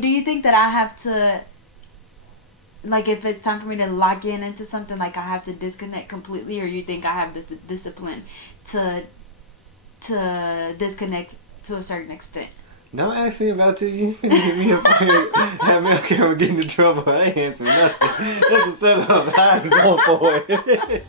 Do you think that I have to, like, if it's time for me to lock in into something, like I have to disconnect completely, or you think I have the discipline to disconnect to a certain extent? Don't ask me about you. You finna get me up here, have me on camera getting in trouble. I ain't answering nothing. This is a setup. I ain't going for it.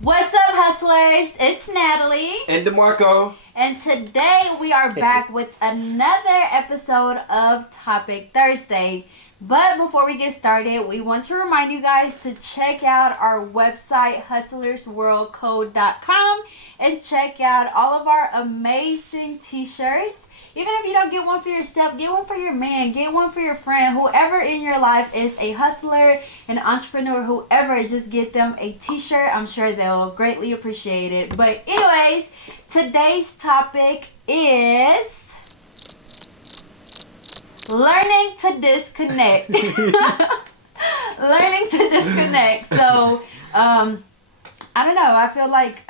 What's up, hustlers? It's Natali. And DeMarco. And today we are back with another episode of Topic Thursday. But before we get started, we want to remind you guys to check out our website, hustlersworldcode.com, and check out all of our amazing t-shirts. Even if you don't get one for yourself, get one for your man, get one for your friend. Whoever in your life is a hustler, an entrepreneur, whoever, just get them a t-shirt. I'm sure they'll greatly appreciate it. But anyways, today's topic is learning to disconnect. Learning to disconnect. So, I don't know. I feel like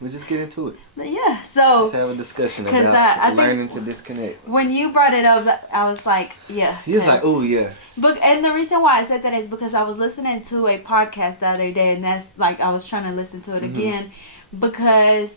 We'll just get into it. yeah. So Let's have a discussion 'cause about I learning think to disconnect. when you brought it up, I was like, yeah. He was like, oh yeah. But and the reason why I said that is because I was listening to a podcast the other day, and that's like I was trying to listen to it again, because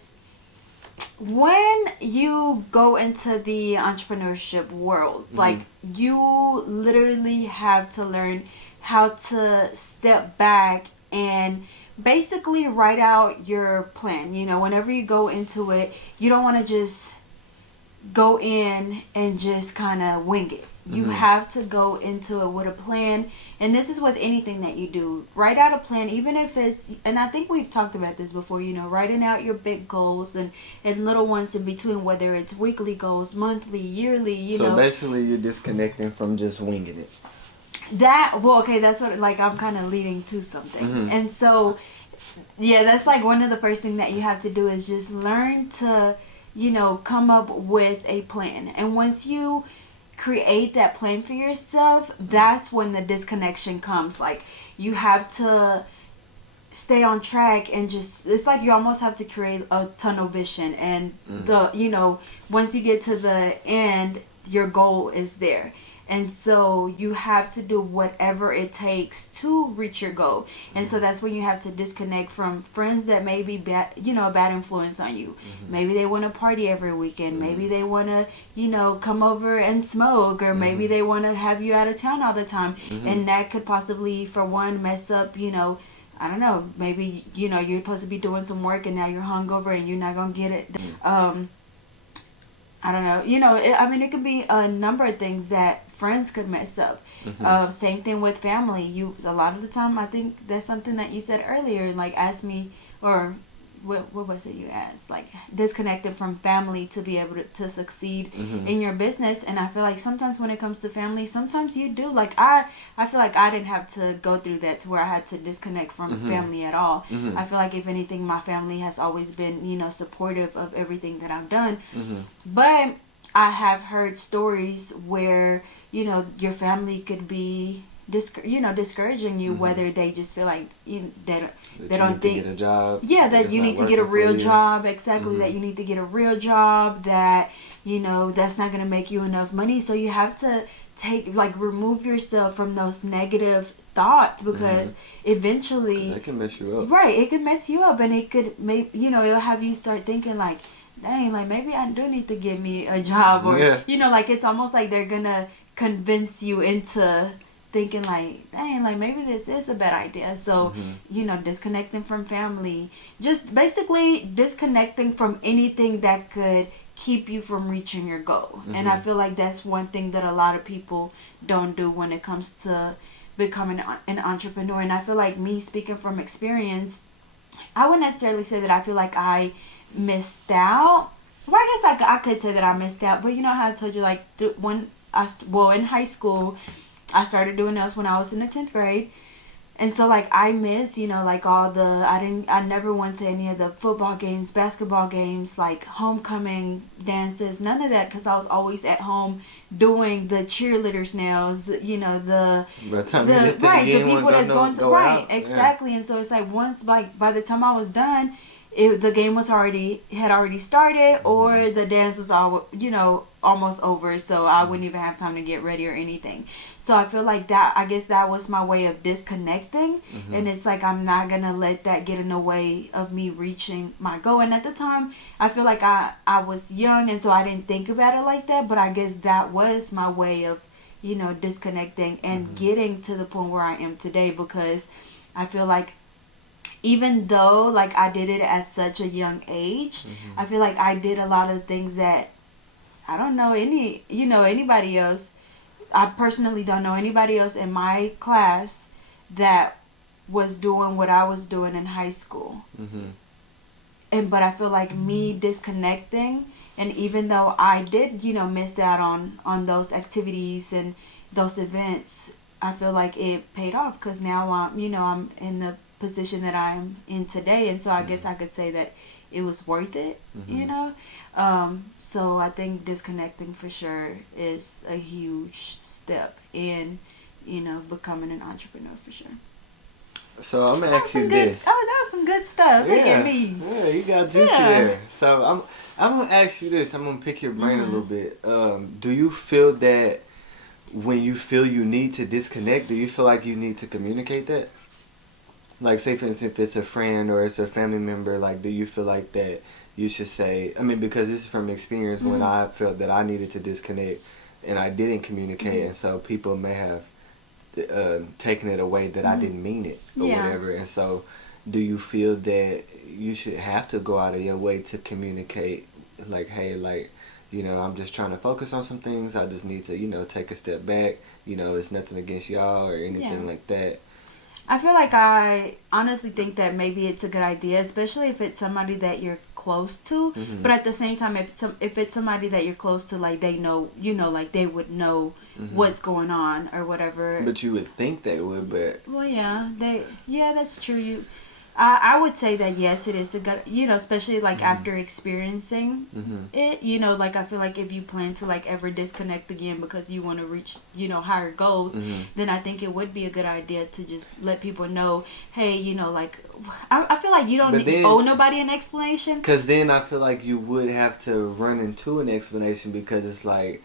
when you go into the entrepreneurship world, like you literally have to learn how to step back and basically write out your plan. You know, whenever you go into it, you don't want to just go in and just kind of wing it. You have to go into it with a plan, and this is with anything that you do. Write out a plan, even if it's, and I think we've talked about this before, you know, writing out your big goals and little ones in between, whether it's weekly goals, monthly, yearly, you know. So basically you're disconnecting from just winging it. That, well, okay, that's what, like, I'm kind of leading to something. And so, yeah, that's like one of the first things that you have to do is just learn to, you know, come up with a plan. And once you create that plan for yourself, that's when the disconnection comes. Like, you have to stay on track and just, it's like you almost have to create a tunnel vision. And the, you know, once you get to the end, your goal is there. And so you have to do whatever it takes to reach your goal. And so that's when you have to disconnect from friends that may be bad, you know, a bad influence on you. Maybe they want to party every weekend. Maybe they want to, you know, come over and smoke, or maybe they want to have you out of town all the time. And that could possibly, for one, mess up, you know, I don't know, maybe, you know, you're supposed to be doing some work and now you're hungover and you're not going to get it. I don't know, you know, it could be a number of things that friends could mess up. Same thing with family. A lot of the time, I think that's something that you said earlier, like ask me, or what was it you asked? Like disconnected from family to be able to succeed in your business. And I feel like sometimes when it comes to family, sometimes you do. Like I feel like I didn't have to go through that to where I had to disconnect from family at all. I feel like if anything, my family has always been, you know, supportive of everything that I've done. But I have heard stories where, you know, your family could be discouraging you, whether they just feel like they don't think get a job. Yeah, that you need to get a real job. Exactly, that you need to get a real job, that, you know, that's not going to make you enough money. So you have to remove yourself from those negative thoughts, because eventually that can mess you up. Right, it can mess you up, and it could it'll have you start thinking like, dang, like maybe I do need to get me a job, or you know, like it's almost like they're gonna convince you into thinking like, dang, like maybe this is a bad idea. So you know, disconnecting from family, just basically disconnecting from anything that could keep you from reaching your goal. And I feel like that's one thing that a lot of people don't do when it comes to becoming an entrepreneur. And I feel like, me speaking from experience, I wouldn't necessarily say that I feel like I missed out. Well, I guess I could say that I missed out, but you know how I told you, like, in high school, I started doing nails when I was in the 10th grade, And so like I miss, you know, like I never went to any of the football games, basketball games, like homecoming dances, none of that, because I was always at home doing the cheerleaders nails, you know, the people that's going to exactly. And so it's like once, like by the time I was done, the game had already started, or the dance was almost over, so I wouldn't even have time to get ready or anything. So I feel like I guess that was my way of disconnecting, and it's like I'm not gonna let that get in the way of me reaching my goal. And at the time, I feel like I was young, and so I didn't think about it like that, but I guess that was my way of, you know, disconnecting and getting to the point where I am today, because I feel like even though like I did it at such a young age, I feel like I did a lot of things that I don't know anybody else. I personally don't know anybody else in my class that was doing what I was doing in high school. But I feel like me disconnecting, and even though I did, you know, miss out on those activities and those events, I feel like it paid off, because now I'm in the position that I'm in today, and so I guess I could say that it was worth it, you know. So I think disconnecting for sure is a huge step in, you know, becoming an entrepreneur for sure. So I'm gonna ask you this. Oh, that was some good stuff. Look at me. Yeah, you got juicy there. So I'm gonna ask you this. I'm gonna pick your brain a little bit. Do you feel that when you feel you need to disconnect, do you feel like you need to communicate that? Like, say for instance, if it's a friend or it's a family member, like, do you feel like that you should say, I mean, because this is from experience when I felt that I needed to disconnect and I didn't communicate, and so people may have taken it away that I didn't mean it or whatever. And so do you feel that you should have to go out of your way to communicate, like, hey, like, you know, I'm just trying to focus on some things, I just need to, you know, take a step back, you know, it's nothing against y'all or anything like that? I feel like I honestly think that maybe it's a good idea, especially if it's somebody that you're close to. But at the same time, if it's somebody that you're close to, like they know, you know, like they would know what's going on or whatever. But you would think they would, but well, yeah, that's true. I would say that yes, it is a good, you know, especially like after experiencing it, you know, like I feel like if you plan to like ever disconnect again because you want to reach, you know, higher goals, then I think it would be a good idea to just let people know, hey, you know, like I feel like you don't owe nobody an explanation. Because then I feel like you would have to run into an explanation, because it's like,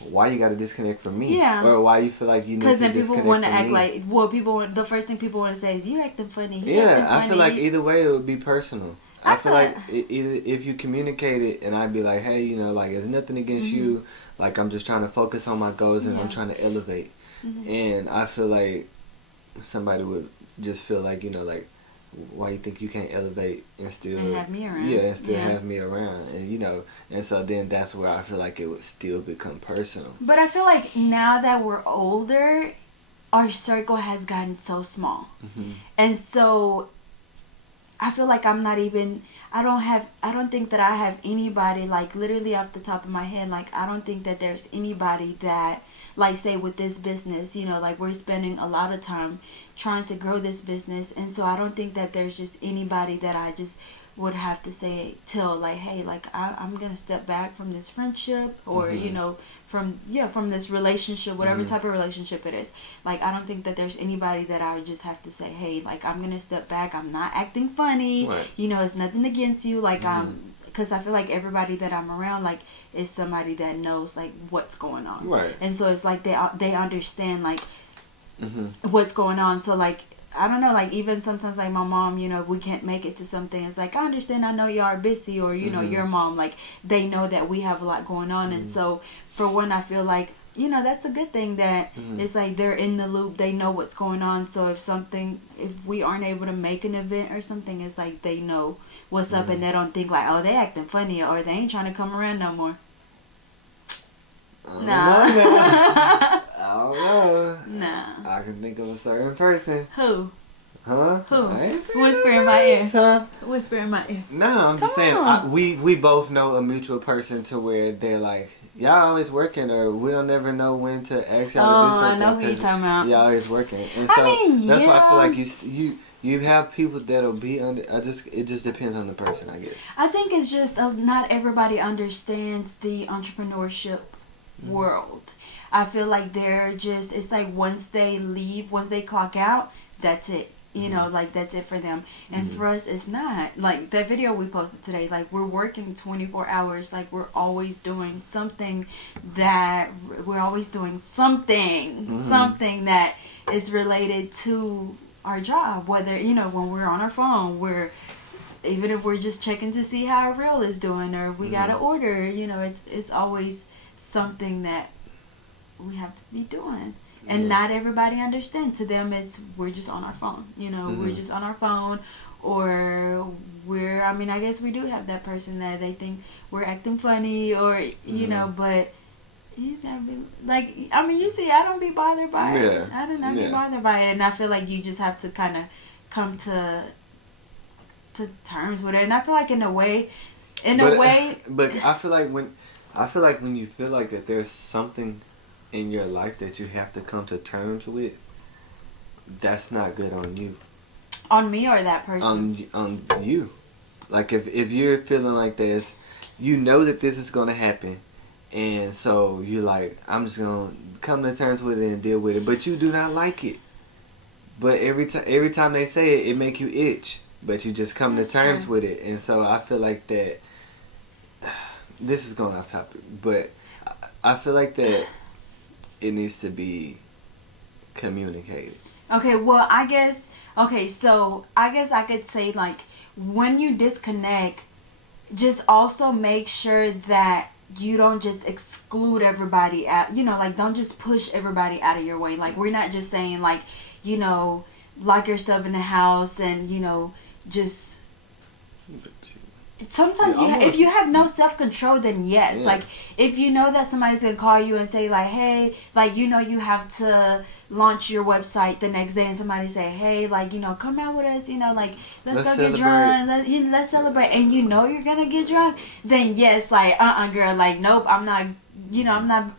why you gotta disconnect from me? Yeah. Or why you feel like you need to disconnect from me? Because then people want to act like, well, the first thing people want to say is, you acting funny. I feel like either way it would be personal. I feel like either if you communicate it and I'd be like, hey, you know, like, it's nothing against you. Like, I'm just trying to focus on my goals and I'm trying to elevate. And I feel like somebody would just feel like, you know, like, why you think you can't elevate and still have me around? Yeah, and still have me around, and you know, and so then that's where I feel like it would still become personal. But I feel like now that we're older, our circle has gotten so small, and so I feel like I don't think that I have anybody, like literally off the top of my head, like I don't think that there's anybody that, like, say with this business, you know, like we're spending a lot of time trying to grow this business, and so I don't think that there's just anybody that I just would have to say, tell, like, hey, like I'm gonna step back from this friendship, or you know, from this relationship, whatever type of relationship it is. Like, I don't think that there's anybody that I would just have to say, hey, like, I'm gonna step back, I'm not acting funny, you know, it's nothing against you, like because I feel like everybody that I'm around, like, is somebody that knows, like, what's going on. And so it's like they understand, like, what's going on. So, like, I don't know, like, even sometimes, like, my mom, you know, if we can't make it to something, it's like, I understand, I know y'all are busy, or, you know, your mom, like, they know that we have a lot going on. And so, for one, I feel like, you know, that's a good thing that it's like they're in the loop, they know what's going on. So if we aren't able to make an event or something, it's like they know what's up, and they don't think like, oh, they acting funny, or they ain't trying to come around no more. I don't know. Nah. I can think of a certain person. Who? Huh? Who? Whisper in my ear. Huh? Whisper in my ear. No, I'm just saying, we both know a mutual person to where they're like, y'all always working, or we'll never know when to ask y'all Oh, to do I something. know who you're talking about. Y'all always working, and I so mean, that's why I feel yeah. like you have people that'll be under. It just depends on the person, I guess. I think it's just not everybody understands the entrepreneurship world. I feel like it's like once they leave, once they clock out, that's it. You know, like that's it for them. And for us, it's not. Like that video we posted today, like we're working 24 hours. Like we're always doing something something that is related to our job. Whether, you know, when we're on our phone, even if we're just checking to see how our reel is doing, or we got to order, you know, it's always something that we have to be doing. And not everybody understands. To them, we're just on our phone. You know, we're just on our phone, or I guess we do have that person that they think we're acting funny, or you know, but he's gonna be like, I mean, you see, I don't be bothered by it. I do not be bothered by it, and I feel like you just have to kind of come to terms with it. And I feel like in a way, but I feel like when you feel like that there's something in your life that you have to come to terms with, that's not good on you. On me or that person? On you. Like if you're feeling like this, you know that this is going to happen, and so you're like, I'm just going to come to terms with it and deal with it, but you do not like it. But every time they say it, it make you itch, but you just come to terms with it. And so I feel like that, this is going off topic, but I feel like that it needs to be communicated. Okay, well, I guess I could say, like, when you disconnect, just also make sure that you don't just exclude everybody out, you know, like, don't just push everybody out of your way. Like, we're not just saying, like, you know, lock yourself in the house and, you know, just... Sometimes if you have no self-control, then yes. Yeah. Like, if you know that somebody's going to call you and say, like, hey, like, you know, you have to launch your website the next day, and somebody say, hey, like, you know, come out with us, you know, like, let's go celebrate. Get drunk, let's celebrate, and you know you're going to get drunk, then yes, like, girl, like, nope, I'm not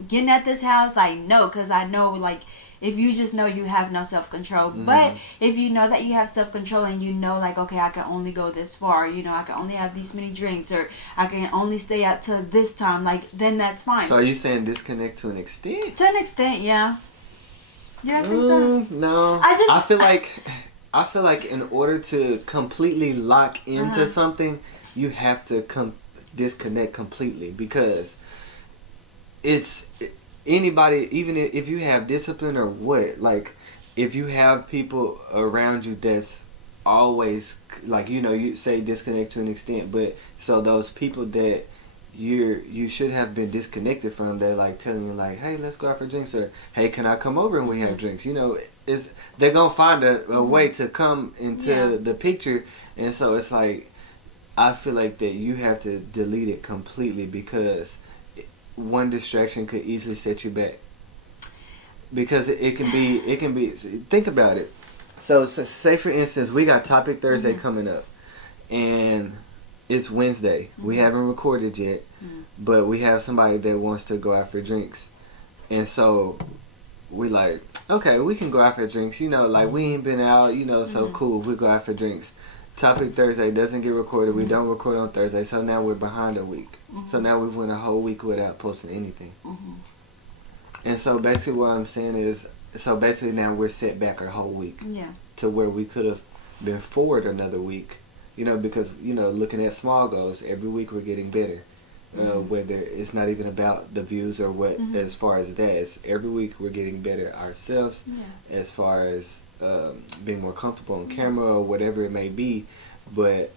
getting at this house, like, no, because I know, like, if you just know you have no self-control. But if you know that you have self-control and you know, like, okay, I can only go this far, you know, I can only have these many drinks, or I can only stay out till this time, like, then that's fine. So are you saying disconnect to an extent? To an extent, yeah. You don't think so? No. I feel like in order to completely lock into something, you have to disconnect completely, because anybody, even if you have discipline or what, like, if you have people around you that's always, like, you know, you say disconnect to an extent, but so those people that you should have been disconnected from, they're like telling you, like, hey, let's go out for drinks, or hey, can I come over and we have drinks, you know, they're gonna find a way to come into the picture. And so it's like, I feel like that you have to delete it completely, because one distraction could easily set you back, because it can be think about it. So say for instance, we got Topic Thursday coming up, and it's Wednesday. We haven't recorded yet, but we have somebody that wants to go out for drinks, and so we like, okay, we can go out for drinks, you know, like, we ain't been out, you know, so cool, we go out for drinks. Topic Thursday doesn't get recorded. We don't record on Thursday, so now we're behind a week. So now we've went a whole week without posting anything. And so basically what I'm saying is, so basically now we're set back a whole week. Yeah. To where we could have been forward another week, you know, because, you know, looking at small goals, every week we're getting better. Whether it's not even about the views or what, as far as that, it's every week we're getting better ourselves, as far as being more comfortable on camera or whatever it may be. But,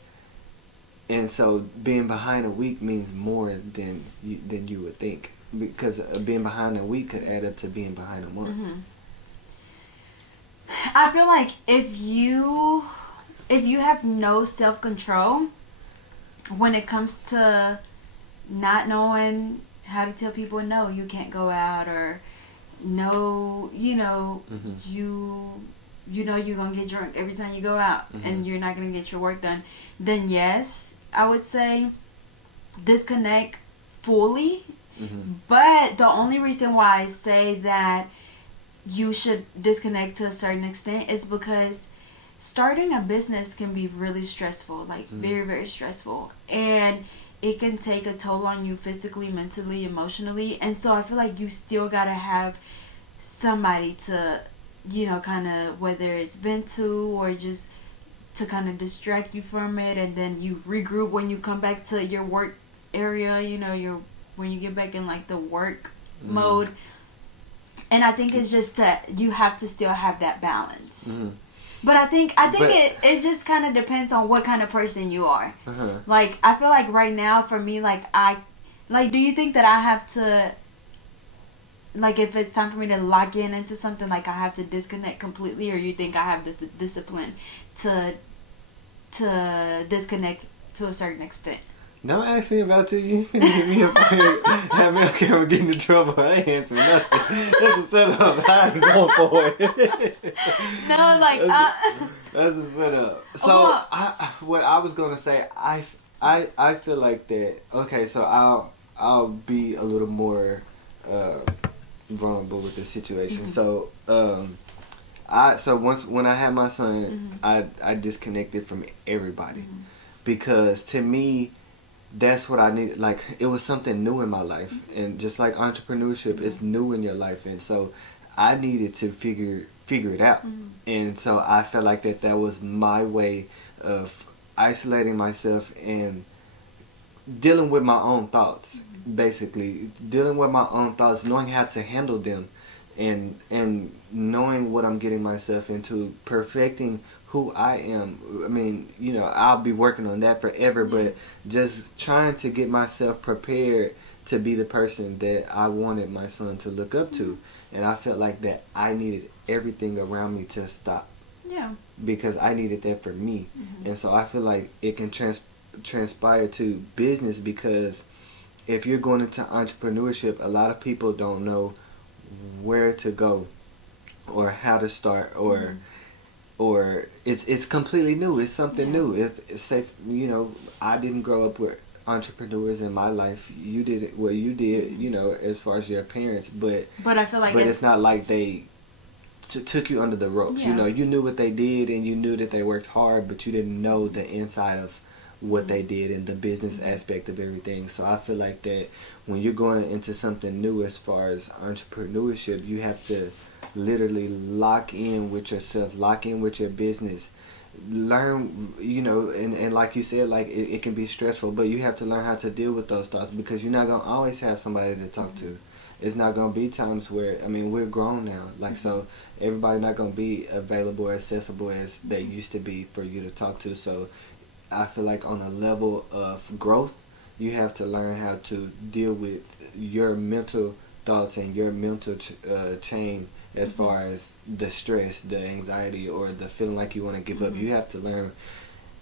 and so being behind a week means more than you would think, because being behind a week could add up to being behind a month. I feel like if you have no self-control when it comes to not knowing how to tell people no, you can't go out, or no, you know, you know you're going to get drunk every time you go out, and you're not going to get your work done, then yes, I would say disconnect fully, But the only reason why I say that you should disconnect to a certain extent is because starting a business can be really stressful, like very, very stressful. And it can take a toll on you physically, mentally, emotionally. And so I feel like you still gotta have somebody to, you know, kind of, whether it's vent to or just to kind of distract you from it, and then you regroup when you come back to your work area, you know, when you get back in like the work mode. And I think it's just that you have to still have that balance. But I think it just kind of depends on what kind of person you are. Like, I feel like right now for me, do you think that I have to, like, if it's time for me to lock into something, like I have to disconnect completely, or you think I have the discipline to disconnect to a certain extent? Don't ask me about you. You can give me a fire. Have me on camera getting in trouble. I ain't answering nothing. That's a setup. I ain't going for it. No, like that's a setup. So what I was gonna say, I feel like that. Okay, so I'll be a little more vulnerable with the situation. So when I had my son, I disconnected from everybody because to me, that's what I needed. Like, it was something new in my life, and just like entrepreneurship, it's new in your life, and so I needed to figure it out. And so I felt like that was my way of isolating myself and dealing with my own thoughts. Basically, dealing with my own thoughts, knowing how to handle them, and knowing what I'm getting myself into, perfecting who I am. I mean, you know, I'll be working on that forever, but just trying to get myself prepared to be the person that I wanted my son to look up to. And I felt like that I needed everything around me to stop. Yeah. Because I needed that for me. And so I feel like it can transpire to business, because if you're going into entrepreneurship, a lot of people don't know where to go or how to start, or it's completely new. It's something new. If say, you know, I didn't grow up with entrepreneurs in my life. You did it. Well, you did. You know, as far as your parents, but I feel like it's not like they took you under the ropes. You know, you knew what they did, and you knew that they worked hard, but you didn't know the inside of what they did and the business aspect of everything. So I feel like that when you're going into something new as far as entrepreneurship, you have to literally lock in with yourself, lock in with your business, learn, you know, and like you said, like it can be stressful, but you have to learn how to deal with those thoughts, because you're not going to always have somebody to talk to. It's not going to be times where, I mean, we're grown now, like, so everybody not going to be available or accessible as they used to be for you to talk to. So I feel like on a level of growth, you have to learn how to deal with your mental thoughts and your mental chain, as far as the stress, the anxiety, or the feeling like you want to give up. You have to learn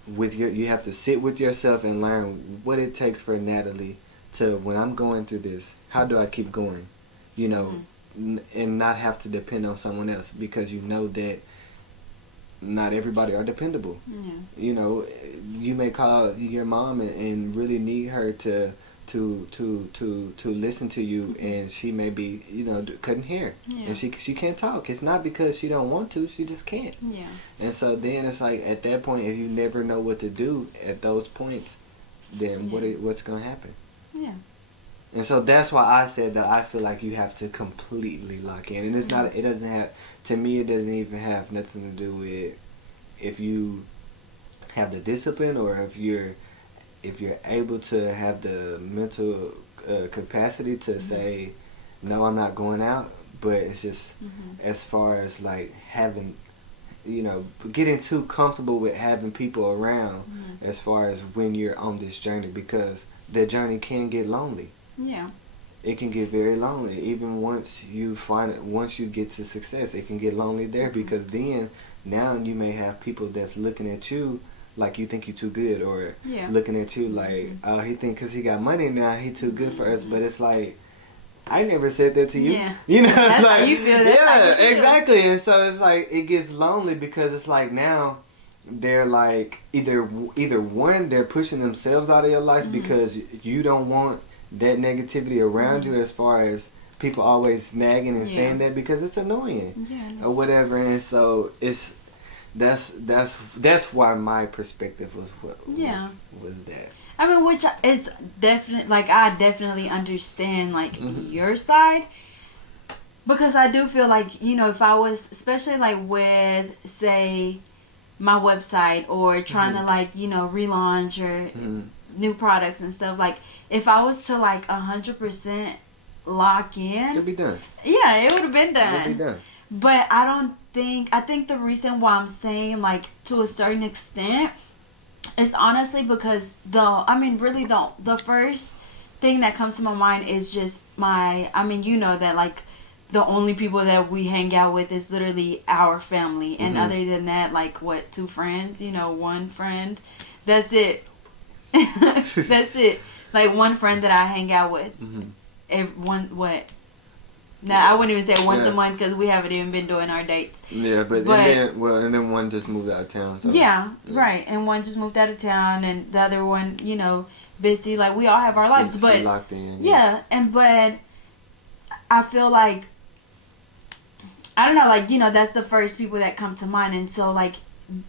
you have to sit with yourself and learn what it takes for Natali to, when I'm going through this, how do I keep going? You know, and not have to depend on someone else, because you know that not everybody are dependable. You know, you may call your mom and really need her to listen to you, and she may be, you know, couldn't hear, and she can't talk. It's not because she don't want to, she just can't. And so then it's like, at that point, if you never know what to do at those points, then what's gonna happen? And so that's why I said that I feel like you have to completely lock in, and it's not, it doesn't have, to me, it doesn't even have nothing to do with if you have the discipline, or if you're able to have the mental capacity to say, no, I'm not going out. But it's just as far as like having, you know, getting too comfortable with having people around, as far as when you're on this journey, because the journey can get lonely. It can get very lonely. Even once you find it, once you get to success, it can get lonely there, because then now you may have people that's looking at you like you think you're too good, or looking at you like, oh, he think because he got money now, he too good for us. But it's like, I never said that to you. You know, that's like, how you feel. That's how you feel. Exactly. And so it's like, it gets lonely, because it's like now they're like, either one, they're pushing themselves out of your life because you don't want that negativity around you, as far as people always nagging and Yeah. saying that, because it's annoying Yeah. or whatever. And so that's why my perspective was was that. I mean, which is definitely, like, I definitely understand, like, your side. Because I do feel like, you know, if I was, especially, like, with, say, my website, or trying to, like, you know, relaunch or new products and stuff, like, if I was to, like, 100% lock in, It'll be done. Yeah, it would have been done. It'll be done. But I think the reason why I'm saying, like, to a certain extent, is honestly because the first thing that comes to my mind is just you know that, like, the only people that we hang out with is literally our family, and other than that, like, what, 2 friends, you know, 1 friend, that's it. That's it. Like, 1 friend that I hang out with. Now, I wouldn't even say once a month, because we haven't even been doing our dates. Yeah, but and then 1 just moved out of town. So. Yeah, right. And 1 just moved out of town, and the other one, you know, busy. Like, we all have our lives, but locked in. Yeah, but I feel like, I don't know, like, you know, that's the first people that come to mind, and so, like,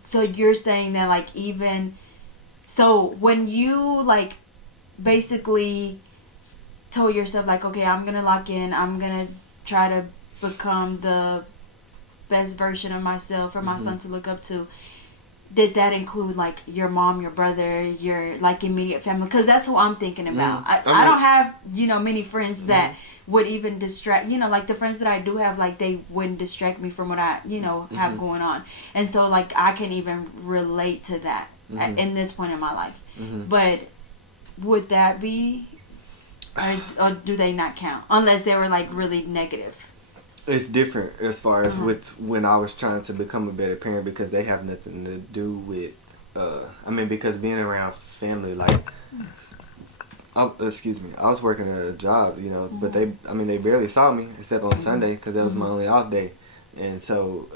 so you're saying that, like, even so, when you, like, basically told yourself, like, okay, I'm gonna lock in, I'm gonna try to become the best version of myself for my son to look up to, did that include, like, your mom, your brother, your, like, immediate family? Because that's who I'm thinking about. I don't have, you know, many friends that would even distract, you know, like, the friends that I do have, like, they wouldn't distract me from what I, you know, have going on. And so, like, I can even relate to that in this point in my life. But would that be, or do they not count? Unless they were, like, really negative. It's different as far as with when I was trying to become a better parent, because they have nothing to do with, because being around family, like, I was working at a job, you know, but they barely saw me except on Sunday, because that was my only off day. And so,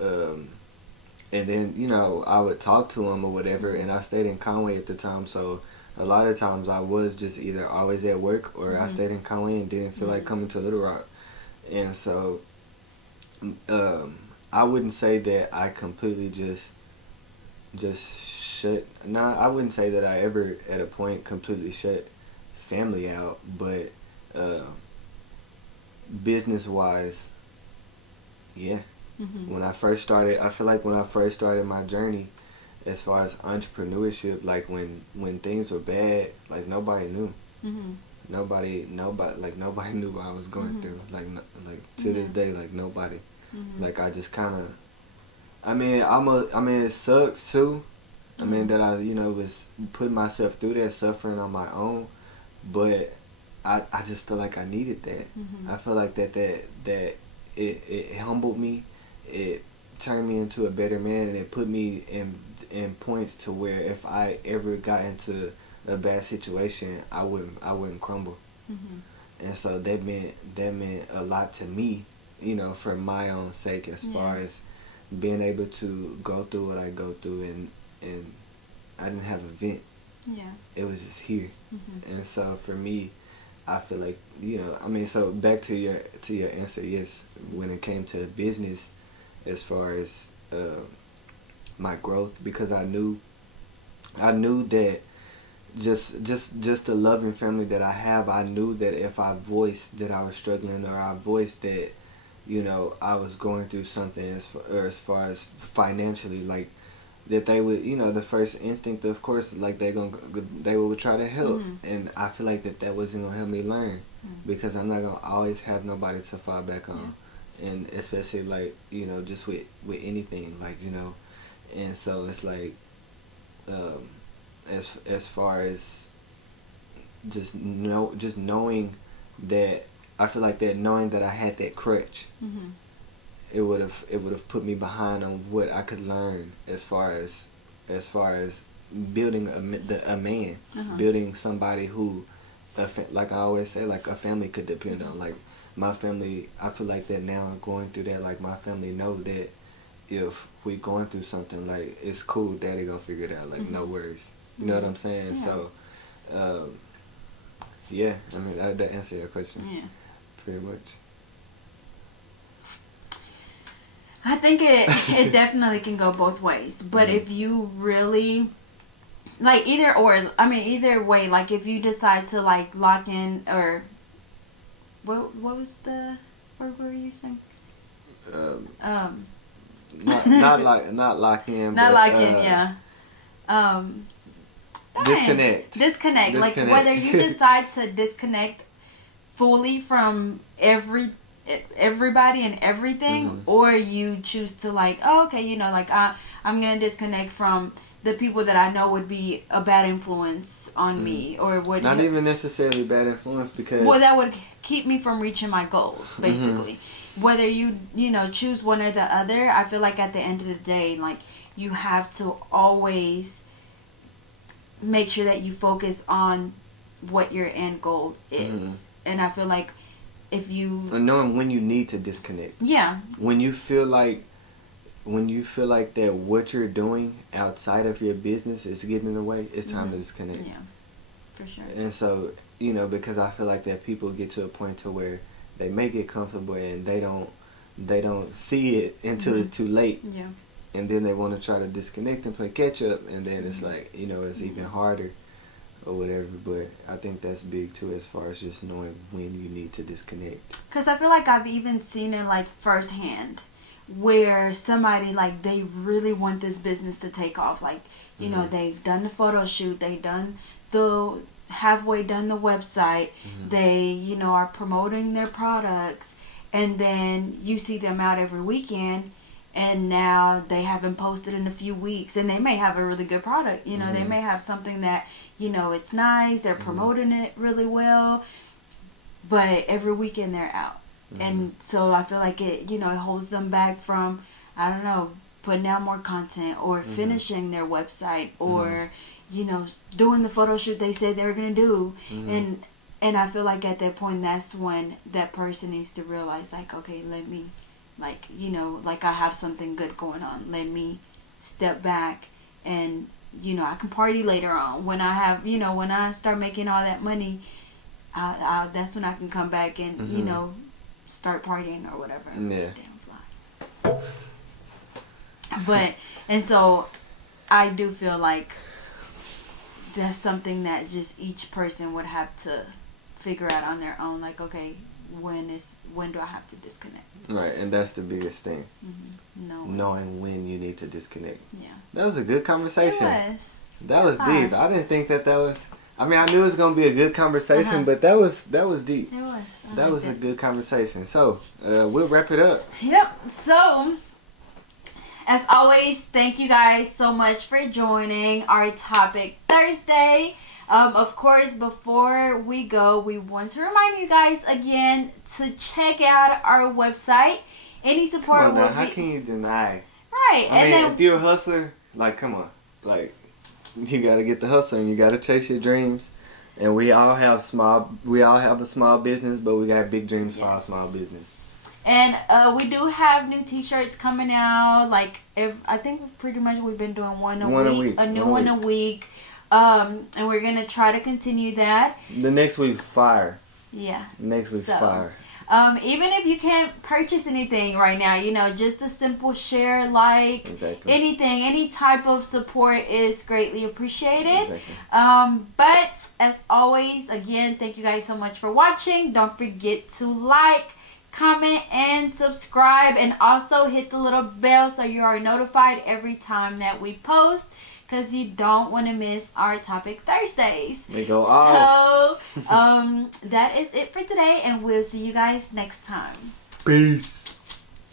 and then, you know, I would talk to them or whatever, and I stayed in Conway at the time, so a lot of times I was just either always at work, or I stayed in Conway and didn't feel like coming to Little Rock. And so, I wouldn't say that I completely just shut. Nah, I wouldn't say that I ever at a point completely shut family out, but business wise, yeah. When I first started, I feel like when I first started my journey, as far as entrepreneurship, like, when things were bad, like, nobody knew. Nobody knew what I was going through. Like to this day, like, nobody. Like, I just kind of, it sucks too. That I, you know, was putting myself through that suffering on my own, but I just feel like I needed that. I feel like that it humbled me. It turned me into a better man, and it put me in points to where if I ever got into a bad situation, I wouldn't crumble. And so that meant a lot to me, you know, for my own sake, as far as being able to go through what I go through, and I didn't have a vent. It was just here. And so for me, I feel like, you know, so back to your answer, yes, when it came to business, as far as my growth, because I knew that just the loving family that I have, I knew that if I voiced that I was struggling, or I voiced that, you know, I was going through something as far as financially, like, that they would, you know, the first instinct, of course, like, they would try to help. And I feel like that wasn't gonna help me learn, because I'm not gonna always have nobody to fall back on. And especially, like, you know, just with anything, like, you know. And so it's like, as far as just knowing that, I feel like that knowing that I had that crutch, it would have put me behind on what I could learn as far as building a man, building somebody who, like I always say, like, a family could depend on. Like, my family, I feel like that now, going through that, like, my family know that if we going through something, like, it's cool, daddy gonna figure it out, like, no worries. You know what I'm saying? So, Yeah, I mean, that answered your question. Yeah. Pretty much. I think it definitely can go both ways. But if you really, like, either way, like, if you decide to, like, lock in, or, what was the word were you saying? Not lock in. Not lock in, yeah. Disconnect. Like, whether you decide to disconnect fully from everybody and everything, or you choose to, like, oh, okay, you know, like, I'm gonna disconnect from the people that I know would be a bad influence on me, or would not even necessarily bad influence, because that would keep me from reaching my goals, basically. Whether you choose one or the other, I feel like at the end of the day, like, you have to always make sure that you focus on what your end goal is. And I feel like if you... And knowing when you need to disconnect. Yeah. When you feel like that what you're doing outside of your business is getting in the way, it's time to disconnect. Yeah, for sure. And so, you know, because I feel like that people get to a point to where they may get comfortable and they don't see it until it's too late. Yeah. And then they want to try to disconnect and play catch up, and then it's like, you know, it's even harder or whatever. But I think that's big too, as far as just knowing when you need to disconnect. Because I feel like I've even seen it, like, firsthand, where somebody, like, they really want this business to take off. Like, you know, they've done the photo shoot, they've done halfway done the website, they, you know, are promoting their products, and then you see them out every weekend, and now they haven't posted in a few weeks, and they may have a really good product, you know, they may have something that, you know, it's nice, they're promoting it really well, but every weekend they're out. And so I feel like it, you know, it holds them back from, I don't know, putting out more content, or finishing their website, or, you know, doing the photo shoot they said they were going to do. And I feel like at that point, that's when that person needs to realize, like, okay, let me, like, you know, like, I have something good going on. Let me step back, and, you know, I can party later on. When I have, you know, when I start making all that money, that's when I can come back and, you know, start partying or whatever. Yeah. Damn fly. But, and so I do feel like that's something that just each person would have to figure out on their own. Like, okay, when do I have to disconnect? Right, and that's the biggest thing. Knowing when you need to disconnect. Yeah. That was a good conversation. It was. That was deep. I didn't think that was... I mean, I knew it was going to be a good conversation, but that was deep. It was. That was a good conversation. So, we'll wrap it up. Yep. So, as always, thank you guys so much for joining our Topic Thursday. Of course, before we go, we want to remind you guys again to check out our website. Any support will be... How can you deny? Right. I mean, if you're a hustler, like, come on. Like... You gotta get the hustle, and you gotta chase your dreams. And we all have a small business, but we got big dreams for our small business. And we do have new T-shirts coming out. Like, I think pretty much we've been doing one a week. A new one a week. And we're gonna try to continue that. The next week's fire. Yeah. Next week's fire. Even if you can't purchase anything right now, you know, just a simple share, like, anything, any type of support is greatly appreciated. Exactly. But as always, again, thank you guys so much for watching. Don't forget to like, comment, and subscribe, and also hit the little bell so you are notified every time that we post, because you don't want to miss our Topic Thursdays. They go off. So, that is it for today, and we'll see you guys next time. Peace.